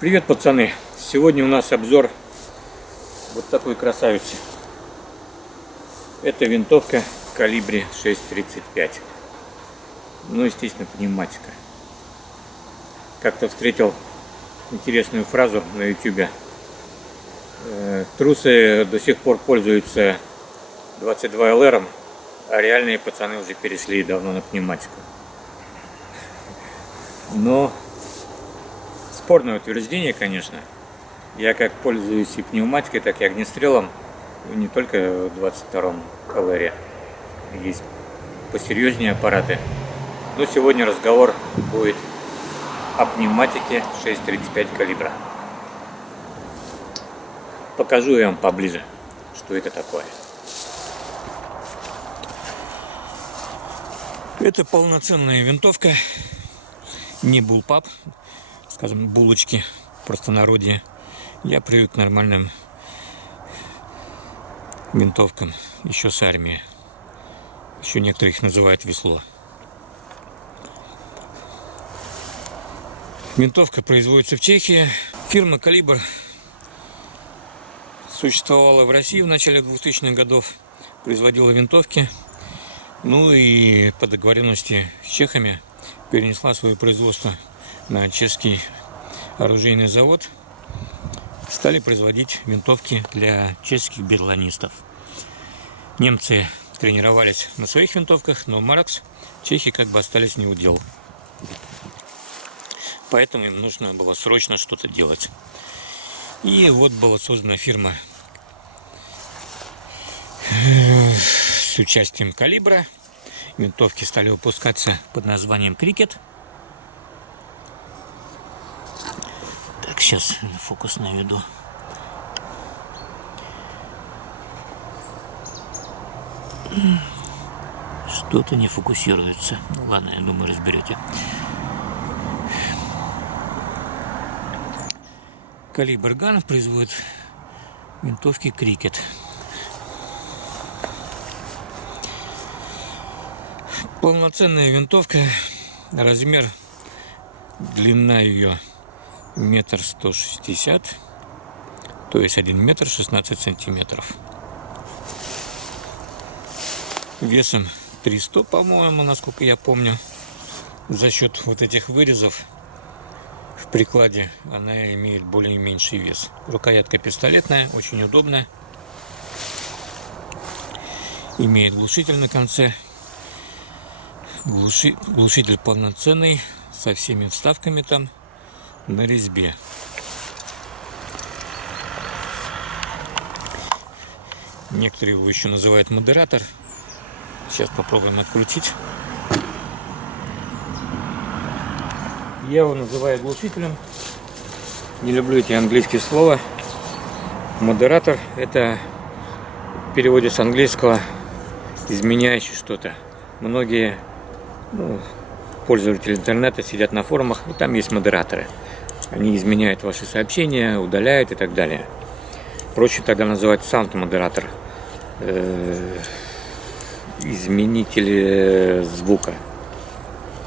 Привет, пацаны! Сегодня у нас обзор вот такой красавицы. Это винтовка в калибре 6,35. Ну, естественно, пневматика. Как-то встретил интересную фразу на ютубе. Трусы до сих пор пользуются 22 ЛР, а реальные пацаны уже перешли давно на пневматику. Но спорное утверждение, конечно. Я как пользуюсь и пневматикой, так и огнестрелом, не только в 22-м ЛР. Есть посерьезнее аппараты. Но сегодня разговор будет о пневматике 6,35 калибра. Покажу я вам поближе, что это такое. Это полноценная винтовка, не буллпап, скажем, булочки в простонародье. Я привык к нормальным винтовкам еще с армии. Еще некоторые их называют весло. Винтовка производится в Чехии. Фирма «Калибр» существовала в России в начале 2000-х годов. Производила винтовки. Ну и по договоренности с чехами перенесла свое производство на чешский оружейный завод. Стали производить винтовки для чешских биатлонистов. Немцы тренировались на своих винтовках, но Маркс, чехи как бы остались не у дел. Поэтому им нужно было срочно что-то делать. И вот была создана фирма с участием «Калибра». Винтовки стали выпускаться под названием «Крикет». Так, сейчас фокус наведу. Что-то не фокусируется. Ну ладно, я думаю, разберете. «Калибр Ган» производит винтовки «Крикет». Полноценная винтовка, размер, длина ее 1,160 м, то есть 1 метр 16 сантиметров. Весом 300, по-моему, насколько я помню. За счет вот этих вырезов в прикладе она имеет более меньший вес. Рукоятка пистолетная, очень удобная. Имеет глушитель на конце. Глушитель полноценный, со всеми вставками там на резьбе. Некоторые его еще называют модератор. Сейчас попробуем открутить. Я его называю глушителем. Не люблю эти английские слова. Модератор — это в переводе с английского изменяющий что-то. Многие пользователи интернета сидят на форумах, и там есть модераторы. Они изменяют ваши сообщения, удаляют и так далее. Проще тогда называть саунд-модератор. Изменитель звука.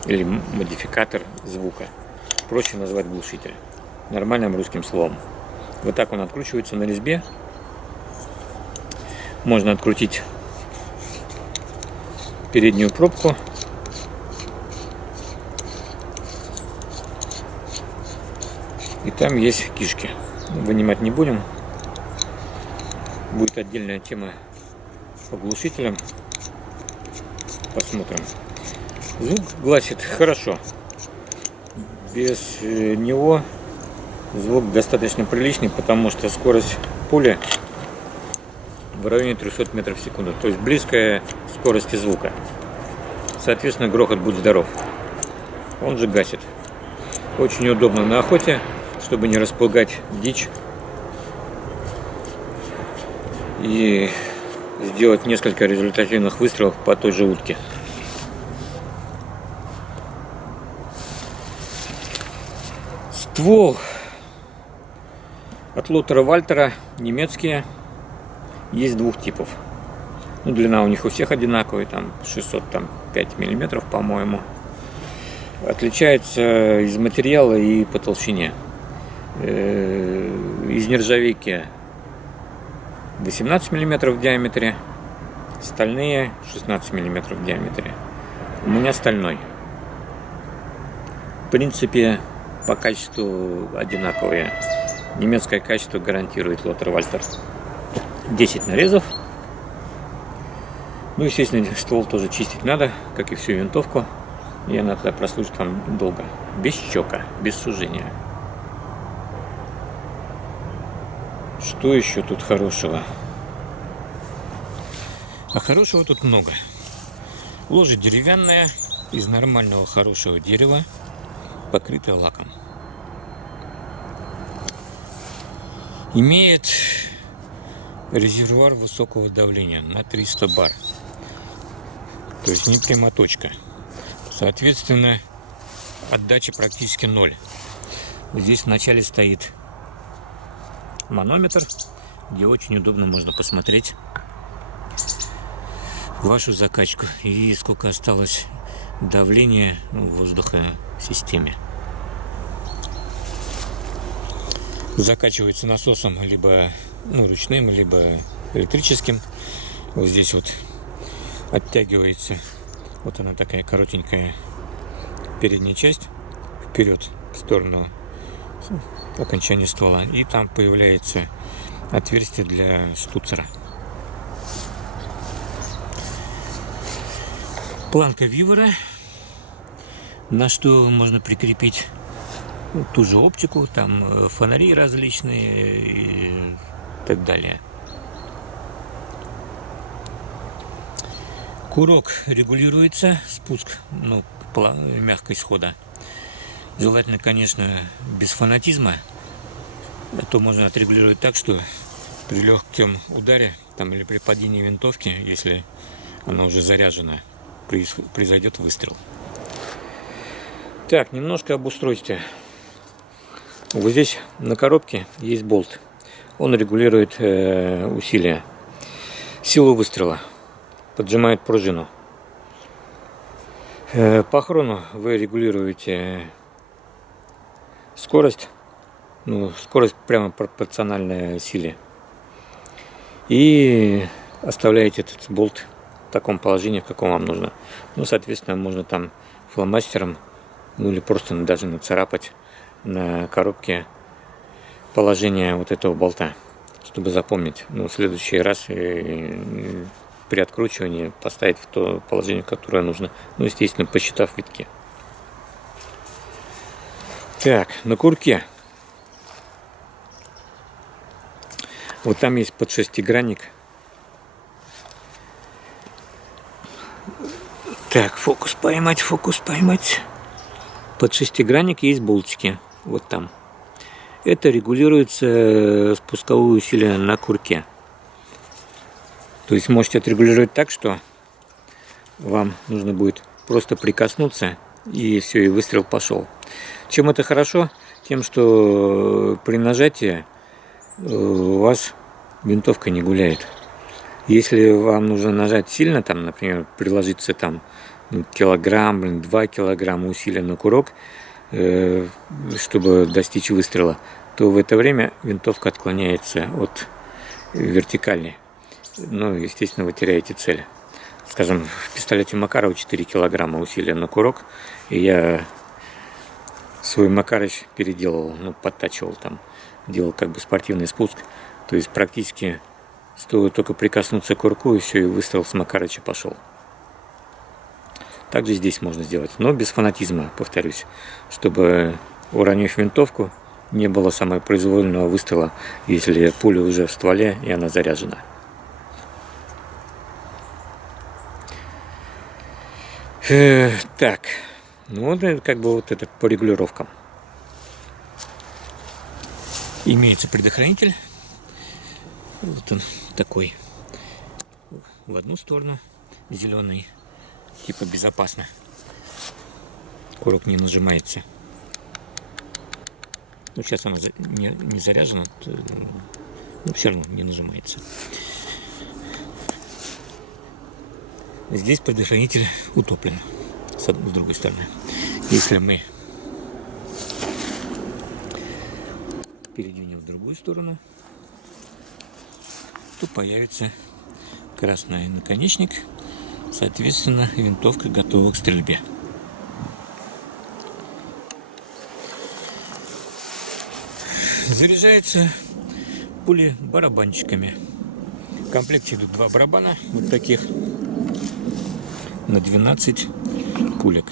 Или модификатор звука. Проще назвать глушитель. Нормальным русским словом. Вот так он откручивается на резьбе. Можно открутить переднюю пробку. И там есть кишки. Вынимать не будем. Будет отдельная тема по глушителям. Посмотрим. Звук гласит хорошо. Без него звук достаточно приличный, потому что скорость пули в районе 300 метров в секунду. То есть близкая скорости звука. Соответственно, грохот будет здоров. Он же гасит. Очень удобно на охоте, чтобы не распугать дичь и сделать несколько результативных выстрелов по той же утке. Ствол от Лотера Вальтера, немецкие, есть двух типов. Длина у них у всех одинаковая, там 605 миллиметров, по-моему. Отличается из материала и по толщине. из нержавейки 18 мм в диаметре, стальные 16 мм в диаметре. У меня стальной. В принципе, по качеству одинаковые. Немецкое качество гарантирует Лотер Вальтер. 10 нарезов. Ну, естественно, ствол тоже чистить надо, как и всю винтовку. И она тогда прослужит вам долго. Без щека, без сужения. Что еще тут хорошего? А хорошего тут много. Ложа деревянная, из нормального хорошего дерева, покрытая лаком. Имеет резервуар высокого давления на 300 бар. То есть не прямоточка. Соответственно, отдача практически 0. Здесь вначале стоит манометр, где очень удобно можно посмотреть вашу закачку и сколько осталось давления воздуха в системе. Закачивается насосом либо ручным, либо электрическим. Вот здесь вот оттягивается, вот она такая коротенькая передняя часть вперед в сторону окончания ствола, и там появляется отверстие для штуцера. Планка вивера, на что можно прикрепить ту же оптику, там фонари различные и так далее. Курок регулируется, спуск, мягкость хода. Желательно, конечно, без фанатизма. А то можно отрегулировать так, что при легком ударе или при падении винтовки, если она уже заряжена, произойдет выстрел. Так, немножко об устройстве. Вот здесь на коробке есть болт. Он регулирует усилие, силу выстрела, поджимает пружину. По хрону вы регулируете скорость, скорость прямо пропорциональная силе. И оставляете этот болт в таком положении, в каком вам нужно. Соответственно, можно там фломастером, или просто даже нацарапать на коробке положение вот этого болта, чтобы запомнить. В следующий раз при откручивании поставить в то положение, которое нужно. Естественно, посчитав витки. Так, на курке. Вот там есть подшестигранник. Так, фокус поймать. Под шестигранник есть болтики. Вот там. Это регулируется спусковое усилие на курке. То есть можете отрегулировать так, что вам нужно будет просто прикоснуться, и все, и выстрел пошел. Чем это хорошо? Тем, что при нажатии у вас винтовка не гуляет. Если вам нужно нажать сильно, например, приложиться килограмм, 2 килограмма усилия на курок, чтобы достичь выстрела, то в это время винтовка отклоняется от вертикали. Естественно, вы теряете цель. Скажем, в пистолете Макарова 4 килограмма усилия на курок, и я свой Макарыч переделал, подтачивал делал спортивный спуск. То есть практически стоит только прикоснуться к курку, и все, и выстрел с Макарыча пошел. Также здесь можно сделать, но без фанатизма, повторюсь, чтобы, уронив винтовку, не было самопроизвольного выстрела, если пуля уже в стволе и она заряжена. Так, вот это по регулировкам. Имеется предохранитель. Вот он такой. В одну сторону зеленый. Типа безопасно. Курок не нажимается. Сейчас она не заряжена, но все равно не нажимается. Здесь предохранитель утоплен с другой стороны. Если мы передвинем в другую сторону, то появится красный наконечник. Соответственно, винтовка готова к стрельбе. Заряжается пули барабанчиками. В комплекте идут 2 барабана, вот таких, на 12 пулек.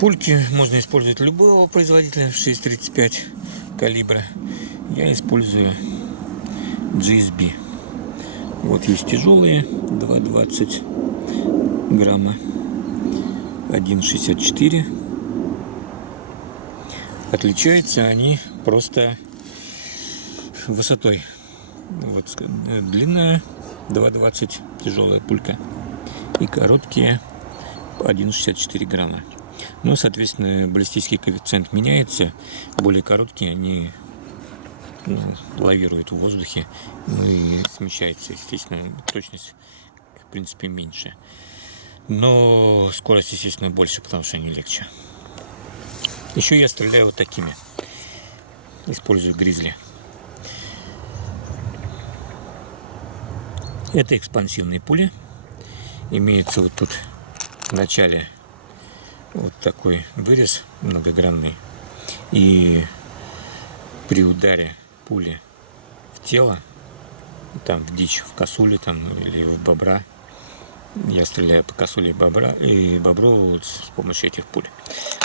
Пульки можно использовать любого производителя 6,35 калибра. Я использую GSB. Вот есть тяжелые 2,20 грамма, 1,64. Отличаются они просто высотой. Вот длинная 2,20 тяжелая пулька и короткие 1,64 грамма. Ну, соответственно, баллистический коэффициент меняется. Более короткие они лавируют в воздухе, ну и смещается, естественно, точность в принципе меньше. Но скорость, естественно, больше, потому что они легче. Еще я стреляю вот такими. Использую гризли. Это экспансивные пули. Имеется вот тут в начале вот такой вырез многогранный. И при ударе пули в тело, там в дичь, в косулю там, или в бобра, я стреляю по косуле и бобру с помощью этих пуль.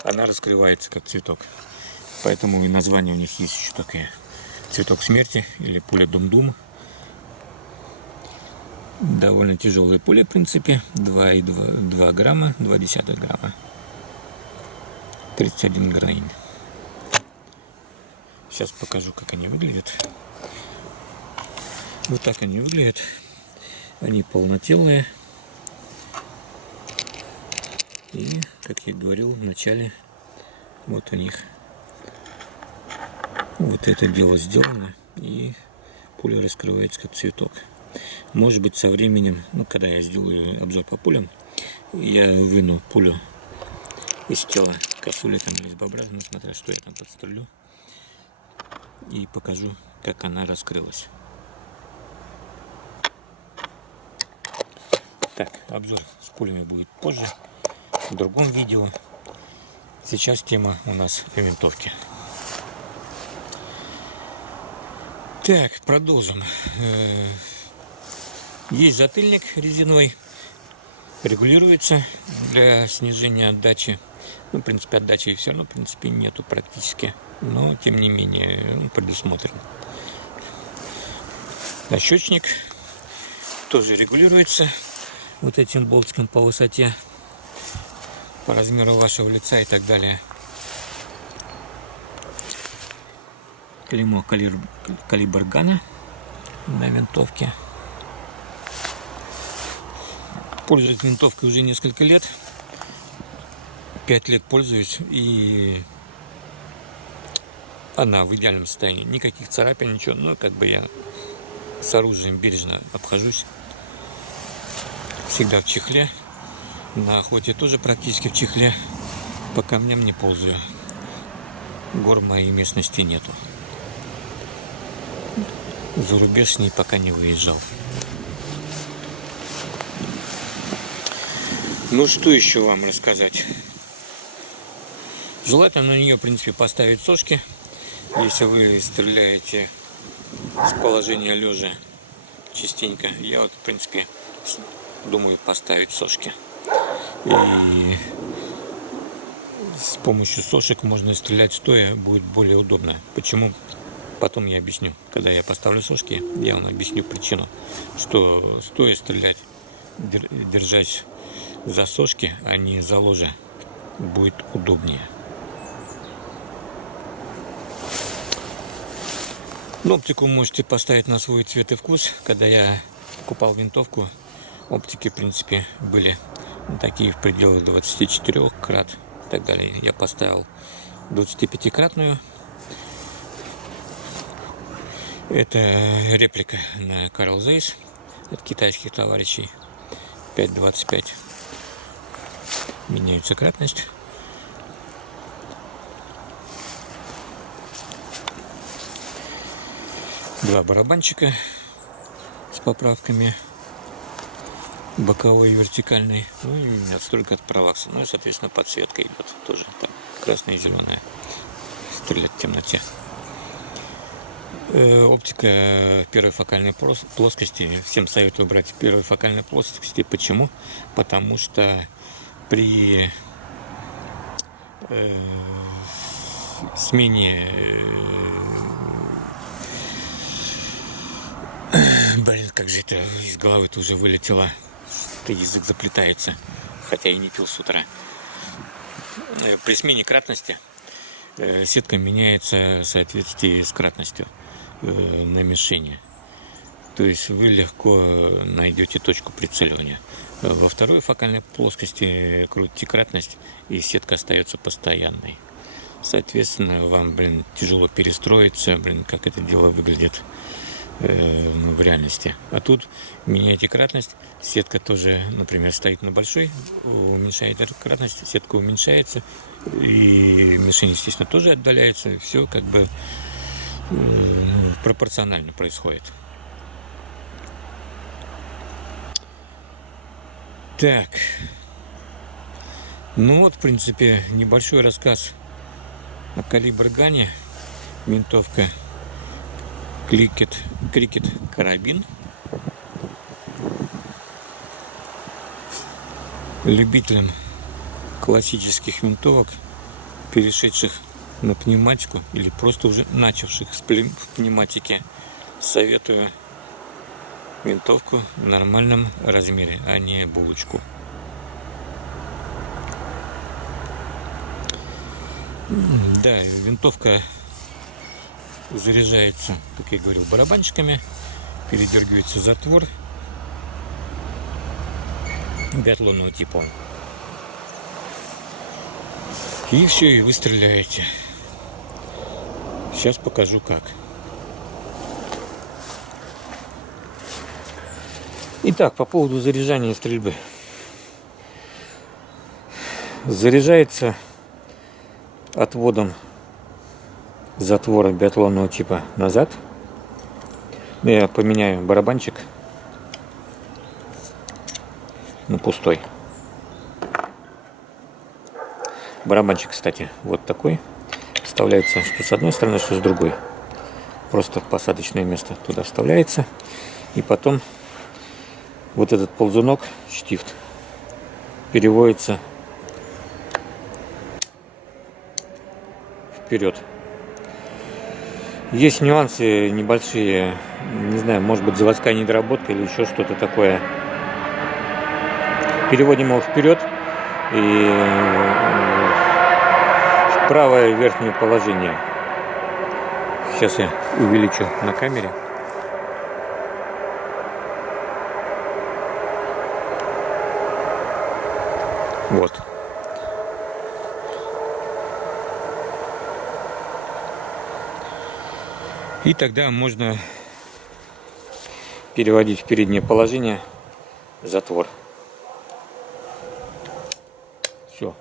Она раскрывается как цветок. Поэтому и название у них есть еще такое: цветок смерти или пуля Дум-Дум. Довольно тяжелые пули, в принципе. 2,2 грамма, 0,2 грамма. 31 грейн. Сейчас покажу, как они выглядят. Вот так они выглядят. Они полнотелые. И, как я говорил в начале, вот у них вот это дело сделано. И пуля раскрывается как цветок. Может быть, со временем, когда я сделаю обзор по пулям, я выну пулю из тела косули там, или из бобра, смотря что я там подстрелю, и покажу, как она раскрылась. Так, обзор с пулями будет позже, в другом видео. Сейчас тема у нас о винтовке. Так, продолжим. Есть затыльник резиновый, регулируется для снижения отдачи. Ну, в принципе, отдачи все равно, в принципе, нету практически, но, тем не менее, предусмотрен. Нащечник тоже регулируется вот этим болтиком по высоте, по размеру вашего лица и так далее. Клеймо калибр Гана на винтовке. Пользуюсь винтовкой уже несколько лет. 5 лет пользуюсь, и она в идеальном состоянии. Никаких царапин, ничего. Ну, как бы я с оружием бережно обхожусь. Всегда в чехле. На охоте тоже практически в чехле. По камням не ползаю. Гор в моей местности нету. За рубеж с ней пока не выезжал. Ну, что еще вам рассказать? Желательно на нее, в принципе, поставить сошки. Если вы стреляете с положения лежа частенько, я вот, в принципе, думаю поставить сошки. И с помощью сошек можно стрелять стоя, будет более удобно. Почему? Потом я объясню. Когда я поставлю сошки, я вам объясню причину, что стоя стрелять, держась за сошки, а не за ложе, будет удобнее. Но оптику можете поставить на свой цвет и вкус. Когда я покупал винтовку, оптики, в принципе, были такие в пределах 24 крат и так далее. Я поставил 25-кратную. Это реплика на Carl Zeiss от китайских товарищей. 5,25. Меняется кратность. Два барабанчика с поправками. Боковой и вертикальный. Ну и отстройка от параллакса. Ну и, соответственно, подсветка идет. Тоже там красная и зеленая. Стрелять в темноте. Оптика первой фокальной плоскости. Всем советую брать первой фокальной плоскости. Почему? Потому что при смене блин, как же это из головы-то уже вылетело. Что язык заплетается. Хотя и не пил с утра. При смене кратности сетка меняется в соответствии с кратностью на мишени. То есть вы легко найдете точку прицеливания. Во второй фокальной плоскости крутите кратность, и сетка остается постоянной. Соответственно, вам, тяжело перестроиться, как это дело выглядит в реальности. А тут меняете кратность, сетка тоже, например, стоит на большой, уменьшаете кратность, сетка уменьшается, и мишень, естественно, тоже отдаляется. Все пропорционально происходит. Так. Ну вот, в принципе, небольшой рассказ о Калибр Гане. Винтовка Крикет карабин. Любителям классических винтовок, перешедших на пневматику или просто уже начавших в пневматике, советую винтовку в нормальном размере, а не булочку. Да, винтовка заряжается, как я говорил, барабанчиками, передергивается затвор биатлонного типа. И все, и вы стреляете. Сейчас покажу как. Итак, по поводу заряжания стрельбы. Заряжается отводом затвора биатлонного типа назад. Я поменяю барабанчик на пустой. Барабанчик, кстати, вот такой. Вставляется что с одной стороны, что с другой. Просто в посадочное место туда вставляется. И потом вот этот ползунок, штифт, переводится вперед. Есть нюансы небольшие, не знаю, может быть заводская недоработка или еще что-то такое. Переводим его вперед и в правое верхнее положение. Сейчас я увеличу на камере. Вот. И тогда можно переводить в переднее положение затвор. Все.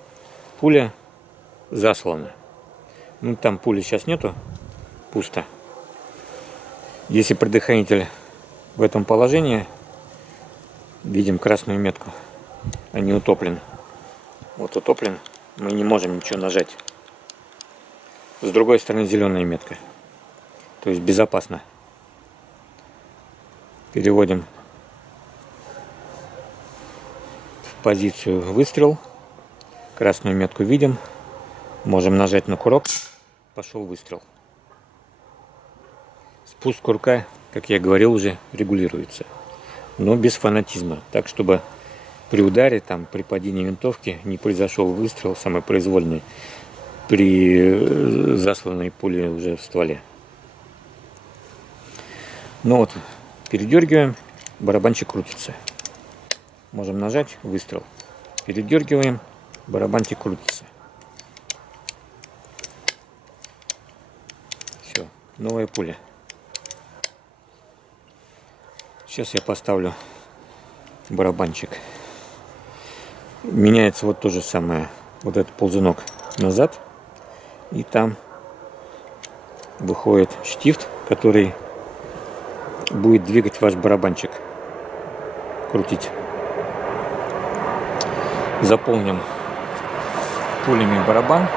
Пуля заслана. Ну, там пули сейчас нету. Пусто. Если предохранитель в этом положении, видим красную метку, а не утоплен. Вот утоплен, мы не можем ничего нажать. С другой стороны зеленая метка. То есть безопасно. Переводим в позицию выстрел. Красную метку видим. Можем нажать на курок. Пошел выстрел. Спуск курка, как я говорил, уже регулируется. Но без фанатизма. Так, чтобы при ударе, при падении винтовки не произошел выстрел самопроизвольный при засланной пуле уже в стволе. Ну вот, передергиваем, барабанчик крутится. Можем нажать, выстрел. Передергиваем, барабанчик крутится. Все, новая пуля. Сейчас я поставлю барабанчик. Меняется вот то же самое. Вот этот ползунок назад. И там выходит штифт, который будет двигать ваш барабанчик, крутить. Заполним пулями барабан.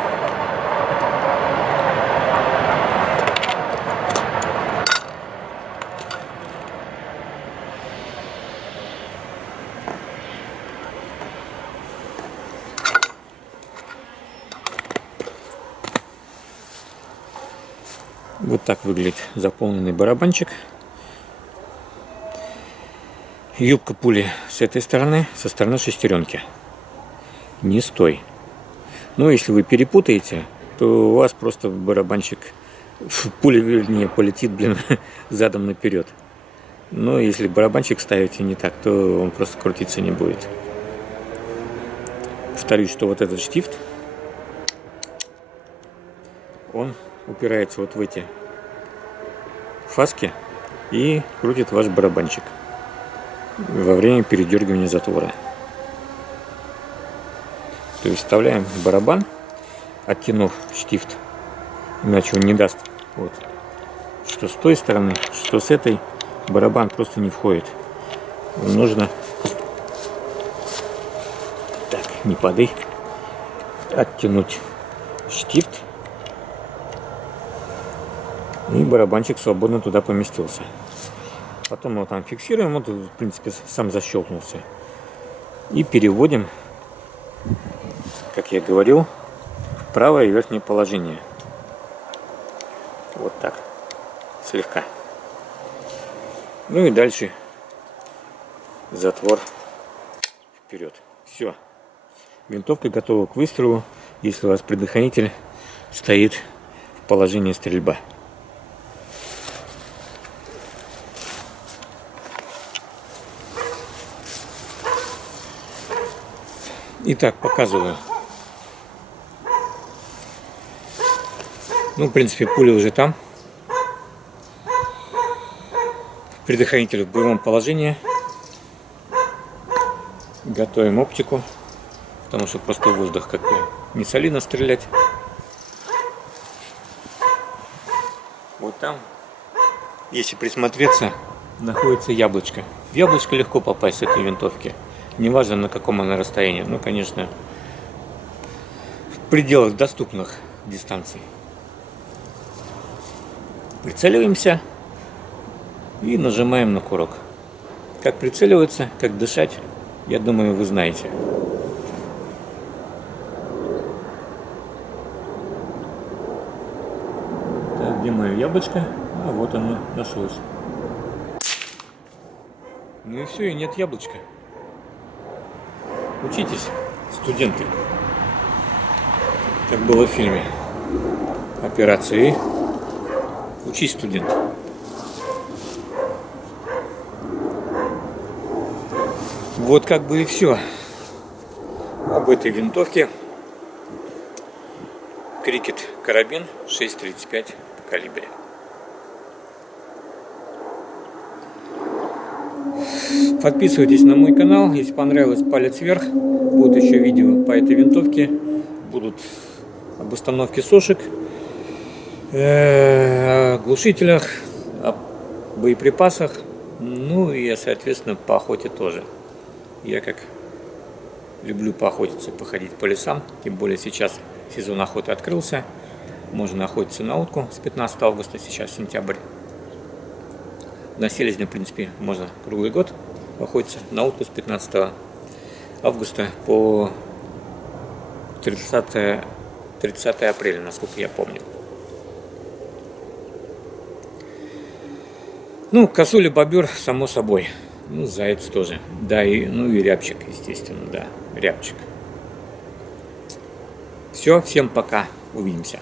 Вот так выглядит заполненный барабанчик. Юбка пули с этой стороны, со стороны шестеренки. Не стой. Но если вы перепутаете, то у вас просто барабанчик, пуля, вернее, полетит, задом наперед. Но если барабанчик ставите не так, то он просто крутиться не будет. Повторюсь, что вот этот штифт, он упирается вот в эти фаски и крутит ваш барабанчик во время передергивания затвора. То есть вставляем барабан, оттянув штифт, иначе он не даст. Вот. Что с той стороны, что с этой, барабан просто не входит. Нужно, так, не падай, оттянуть штифт, и барабанчик свободно туда поместился. Потом его там фиксируем, он, в принципе, сам защелкнулся. И переводим, как я говорил, в правое верхнее положение. Вот так, слегка. Ну и дальше затвор вперед. Все. Винтовка готова к выстрелу, если у вас предохранитель стоит в положении стрельба. Итак, показываю. Ну, в принципе, пуля уже там. Предохранитель в боевом положении. Готовим оптику, потому что просто воздух как бы не солидно стрелять. Вот там, если присмотреться, находится яблочко. В яблочко легко попасть с этой винтовки. Неважно, на каком она расстоянии. Ну, конечно, в пределах доступных дистанций. Прицеливаемся и нажимаем на курок. Как прицеливаться, как дышать, я думаю, вы знаете. Так, где мое яблочко? А вот оно нашлось. Ну и все, и нет яблочка. Учитесь, студенты, как было в фильме «Операция». Учись, студент. Вот как бы и все об этой винтовке. Крикет карабин 6,35 по калибре. Подписывайтесь на мой канал, если понравилось, палец вверх. Будут еще видео по этой винтовке, будут об установке сошек, о глушителях, о боеприпасах, ну и, соответственно, по охоте тоже. Я как люблю поохотиться, походить по лесам, тем более сейчас сезон охоты открылся, можно охотиться на утку с 15 августа, сейчас сентябрь. На селезня, в принципе, можно круглый год охотиться, на утку с 15 августа по 30 апреля, насколько я помню. Ну, косуля, бобер, само собой. Ну, заяц тоже. Да, и, ну и рябчик, естественно, да, рябчик. Все, всем пока, увидимся.